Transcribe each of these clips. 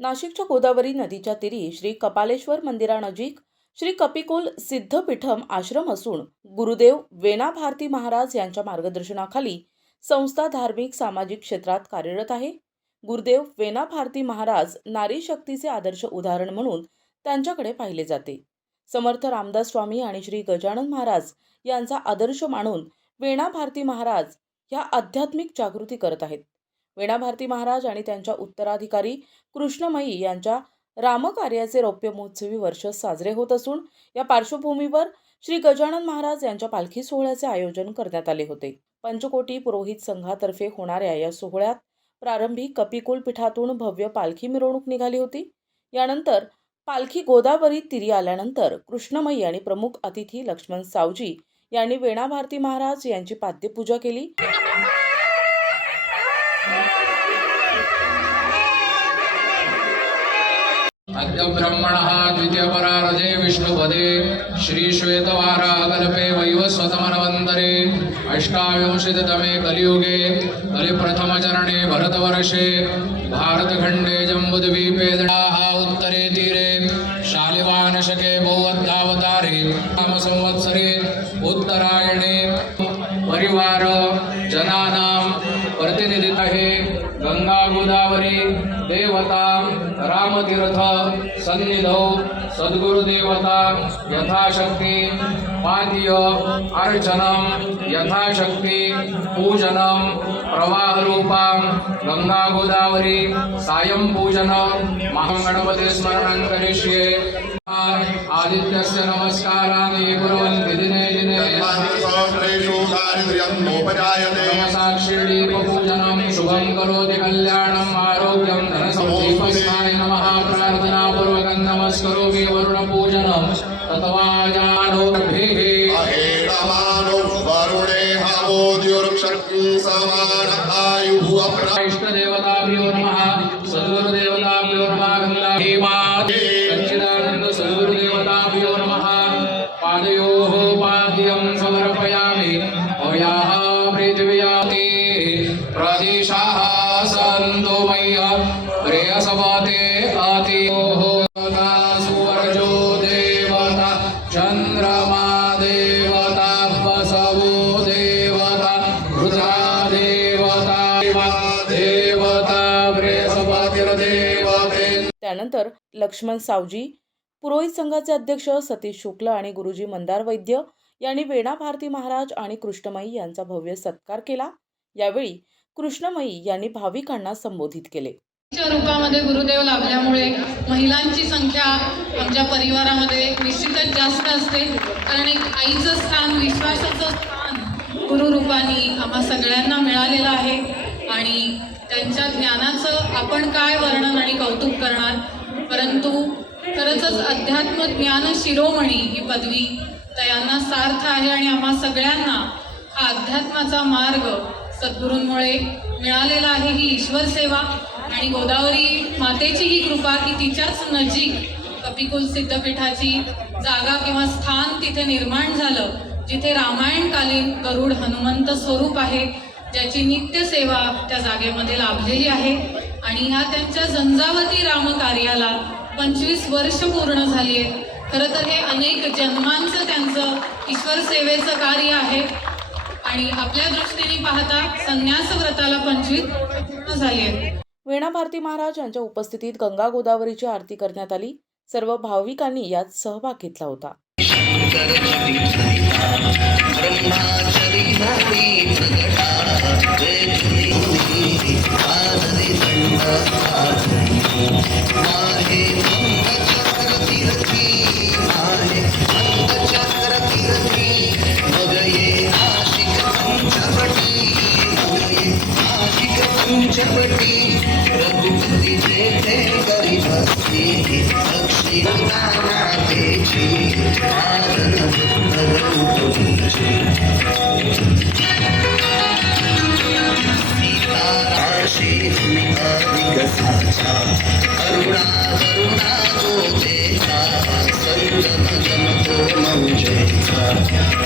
नाशिकच्या गोदावरी नदीच्या तीरी श्री कपालेश्वर मंदिरानजीक श्री कपिकुल सिद्धपीठम आश्रम असून गुरुदेव वेणा भारती महाराज यांच्या मार्गदर्शनाखाली संस्था धार्मिक सामाजिक क्षेत्रात कार्यरत आहे. गुरुदेव वेणा भारती महाराज नारी शक्तीचे आदर्श उदाहरण म्हणून त्यांच्याकडे पाहिले जाते. समर्थ रामदास स्वामी आणि श्री गजानन महाराज यांचा आदर्श मानून वेणा भारती महाराज ह्या आध्यात्मिक जागृती करत आहेत. वेणाभारती महाराज आणि त्यांच्या उत्तराधिकारी कृष्णमयी यांच्या रामकार्याचे रौप्य महोत्सवी वर्ष साजरे होत असून या पार्श्वभूमीवर श्री गजानन महाराज यांच्या पालखी सोहळ्याचे आयोजन करण्यात आले होते. पंचकोटी पुरोहित संघातर्फे होणाऱ्या या सोहळ्यात प्रारंभी कपिकुल पीठातून भव्य पालखी मिरवणूक निघाली होती. यानंतर पालखी गोदावरी तिरी आल्यानंतर कृष्णमयी आणि प्रमुख अतिथी लक्ष्मण सावजी यांनी वेणाभारती महाराज यांची पाद्यपूजा केली. अद्य ब्रह्मणः द्वितीयपरारधे विष्णुपदे श्रीश्वेतवाराकल्पे वैवस्वतमनवन्तरे अष्टाविंशतितमे कलियुगे कलिप्रथमचरणे भरतवर्षे भारतखण्डे जम्बुद्वीपे दणाः उत्तरे तीरे शालिवानशके बहुवद्धावतारे संवत्सरे उत्तरायणे परिवार जनानां प्रतिनिधित आहे गंगा गोदावरी देवता रामतीर्थ सन्निधौ सद्गुरुदेवता यथाशक्ती पाद्य अर्चनं यथाशक्ती पूजनं प्रवाहरूपां गंगा गोदावरी सायं पूजनं महागणपतिस्मरणं करिष्ये। आदित्यस्य नमस्कारानि कुर्वन्ति दिने शुभं करोति कल्याणम् आरोग्यं नमः। प्रार्थनापूर्वकं नमस्करोमि वरुणपूजनं। तत्वाजानोभिः अहेणमानो वरुणे हवोद्युर्क्षक्ति समान आयुः नमः। सद्गुरुदेवताभ्यो नमः। गङ्गा सन्तु अतियोः देवता चन्द्रमा देवता वसवो देवता रुद्रा देवता देवता त्यानंतर लक्ष्मण सावजी पुरोहित संघाचे अध्यक्ष सतीश शुक्ल आणि गुरुजी मंदार वैद्य यांनी वेणा भारती महाराज आणि कृष्णमयी यांचा भव्य सत्कार केला. यावेळी कृष्णमयी यांनी भाविकांना संबोधित केले. रूपामध्ये गुरुदेव लाभल्यामुळे महिलांची संख्या आमच्या परिवारामध्ये निश्चितच जास्त असते. कारण एक आईचं स्थान विश्वासाचं स्थान गुरुरूपाने आम्हा सगळ्यांना मिळालेलं आहे. आणि त्यांच्या ज्ञानाचं आपण काय वर्णन आणि कौतुक करणार? परंतु खरंच अध्यात्म ज्ञान शिरोमणी ही पदवी त्यांना सार्थ आहे आणि आम्हा सगळ्यांना हा अध्यात्माचा मार्ग सद्गुरूंमुळे मिळालेला आहे ही ईश्वर सेवा आणि गोदावरी मातेची ही कृपा की तिच्याच नजीक कपिकुल सिद्धपीठाची जागा किंवा स्थान तिथे निर्माण झालं जिथे रामायणकालीन गरुड हनुमंत स्वरूप आहे ज्याची नित्य सेवा त्या जागेमध्ये लाभलेली आहे. आणि ह्या त्यांच्या झंझावती रामकार्याला पंचवीस वर्ष पूर्ण झाली आहेत. खरं तर हे अनेक जन्मांचं त्यांचं ईश्वर सेवेचं कार्य आहे. आणि आपल्या दृष्टीने पाहता संन्यास व्रताला वर्ष पूर्ण झाली आहेत वेणा भारती महाराज यांच्या उपस्थितीत गंगा गोदावरीची आरती करण्यात आली. सर्व भाविकांनी यात सहभाग घेतला होता.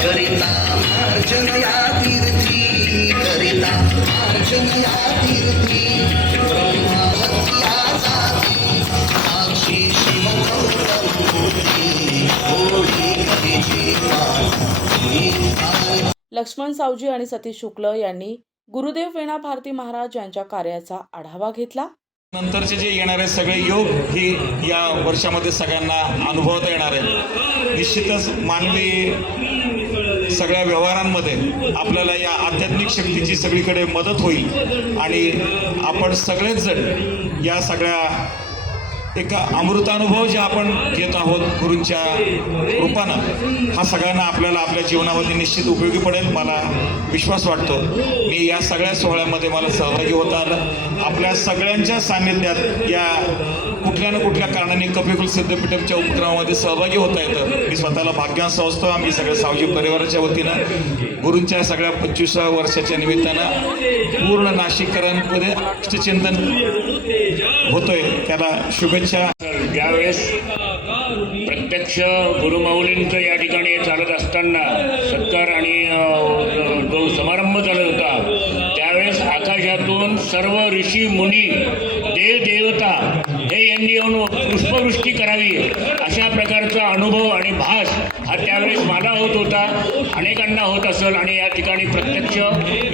करिता मार्जन या तीर्थी करिता मार्जन या तीर्थी लक्ष्मण सावजी आणि सतीश शुक्ल यांनी गुरुदेव वेणा भारती महाराज यांच्या कार्याचा आढावा घेतला. नंतरचे जे येणारे सगळे योग हे या वर्षामध्ये सगळ्यांना अनुभवता येणार आहे निश्चितच मानवी सगळ्या व्यवहारांमध्ये आपल्याला या आध्यात्मिक शक्तीची सगळीकडे मदत होईल आणि आपण सगळेच जण या सगळ्या एका अमृतानुभव जे आपण घेत आहोत गुरूंच्या रूपानं हा सगळ्यांना आपल्याला आपल्या जीवनामध्ये निश्चित उपयोगी पडेल मला विश्वास वाटतो. मी या सगळ्या सोहळ्यामध्ये मला सहभागी होता आलं आपल्या सगळ्यांच्या सान्निध्यात या कुठल्या ना कुठल्या कारणाने कपिकुल सिद्धपीठमच्या उपक्रमामध्ये सहभागी होता येतं. मी स्वतःला भाग्यान समजतो. आम्ही सगळ्या सावजी परिवाराच्या वतीनं गुरूंच्या सगळ्या पंचवीसाव्या वर्षाच्या निमित्तानं पूर्ण नाशिककरांमध्ये चिंतन होतोय. त्याला शुभेच्छा. ज्यावेळेस प्रत्यक्ष गुरुमाऊलींचं या ठिकाणी चालत असताना सत्कार आणि जो समारंभ चालत होता त्यावेळेस आकाशातून सर्व ऋषी मुनी देव देवता हे यांनी येऊन पुष्पवृष्टी करावी अशा प्रकारचा अनुभव आणि भास हा त्यावेळेस मला होत होता अनेकांना होत असेल आणि या ठिकाणी प्रत्यक्ष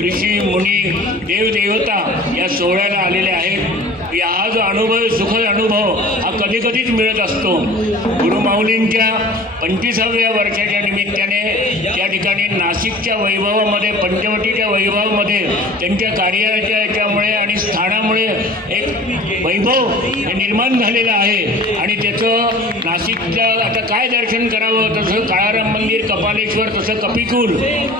ऋषी मुनी देव देवता या सोहळ्याला आलेले आहेत. या हा जो अनुभव सुखद अनुभव हा कधी कधीच मिळत असतो. गुरुमाऊलींच्या पंचवीसाव्या वर्षाच्या निमित्ताने त्या ठिकाणी नाशिकच्या वैभवामध्ये पंचवटीच्या वैभवामध्ये त्यांच्या कार्याच्या याच्यामुळे आणि स्थानामुळे एक वैभव हे निर्माण झालेलं आहे. आणि त्याचं नाशिकचं आता काय दर्शन करावं? तसं काळाराम मंदिर कपालेश्वर तसं कपिकुल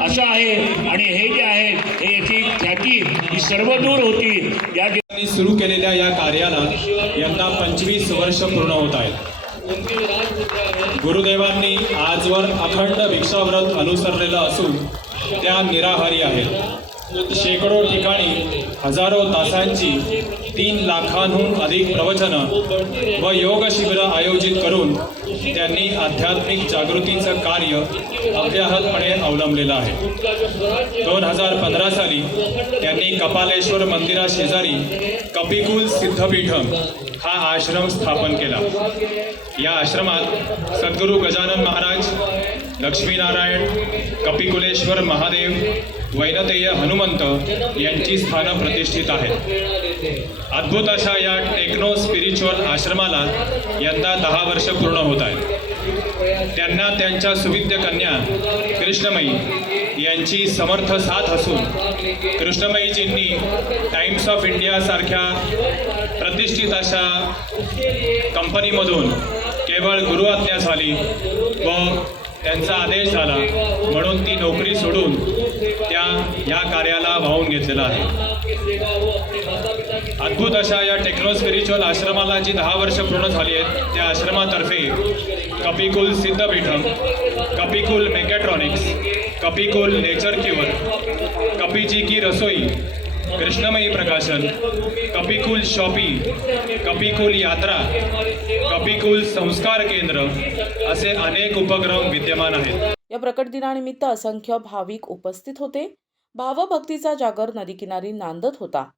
असं आहे. आणि हे जे आहे हे याची ख्याती ही सर्वदूर होती. या सुरू केलेल्या या कार्याला यंदा पंचवीस वर्ष पूर्ण होत आहेत. गुरुदेवांनी आजवर अखंड भिक्षाव्रत अनुसरलेलं असून त्या निराहारी आहेत. शेकडो ठिकाणी हजारो तासांची तीन लाखांहून अधिक प्रवचनं व योग शिबिरं आयोजित करून त्यांनी आध्यात्मिक जागृतीचं कार्य अव्याहतपणे अवलंबलेलं आहे. दोन हजार पंधरा साली त्यांनी कपालेश्वर मंदिराशेजारी कपिकुल सिद्धपीठम हा आश्रम स्थापन केला. या आश्रमात सद्गुरू गजानन महाराज लक्ष्मीनारायण कपिकुलेश्वर महादेव वैनतेय हनुमंत यांची स्थानं प्रतिष्ठित आहेत. अद्भुत अशा या टेक्नो स्पिरिच्युअल आश्रमाला यंदा दहा वर्ष पूर्ण होत आहेत. त्यांना त्यांच्या सुविद्य कन्या कृष्णमयी यांची समर्थ साथ असून कृष्णमयीजींनी टाइम्स ऑफ इंडियासारख्या प्रतिष्ठित अशा कंपनीमधून केवळ गुरुआज्ञा झाली व त्यांचा आदेश आला म्हणून ती नोकरी सोडून त्या या कार्याला वाहून घेतलेला आहे. अद्भुत अशा या टेक्नो स्पिरिच्युअल आश्रमाला जी दहा वर्ष पूर्ण झाली आहेत त्या आश्रमातर्फे Kapikul Siddhapeetham Kapikul mechatronics Kapikul nature cure Kapiji की रसोई कृष्णमयी प्रकाशन कपिकुल शॉपी कपिकुल यात्रा कपिकुल संस्कार केंद्र असे अनेक उपक्रम विद्यमान आहेत. या प्रकट दिनानिमित्त असंख्य भाविक उपस्थित होते. भावभक्तीचा जागर नदीकिनारी नांदत होता.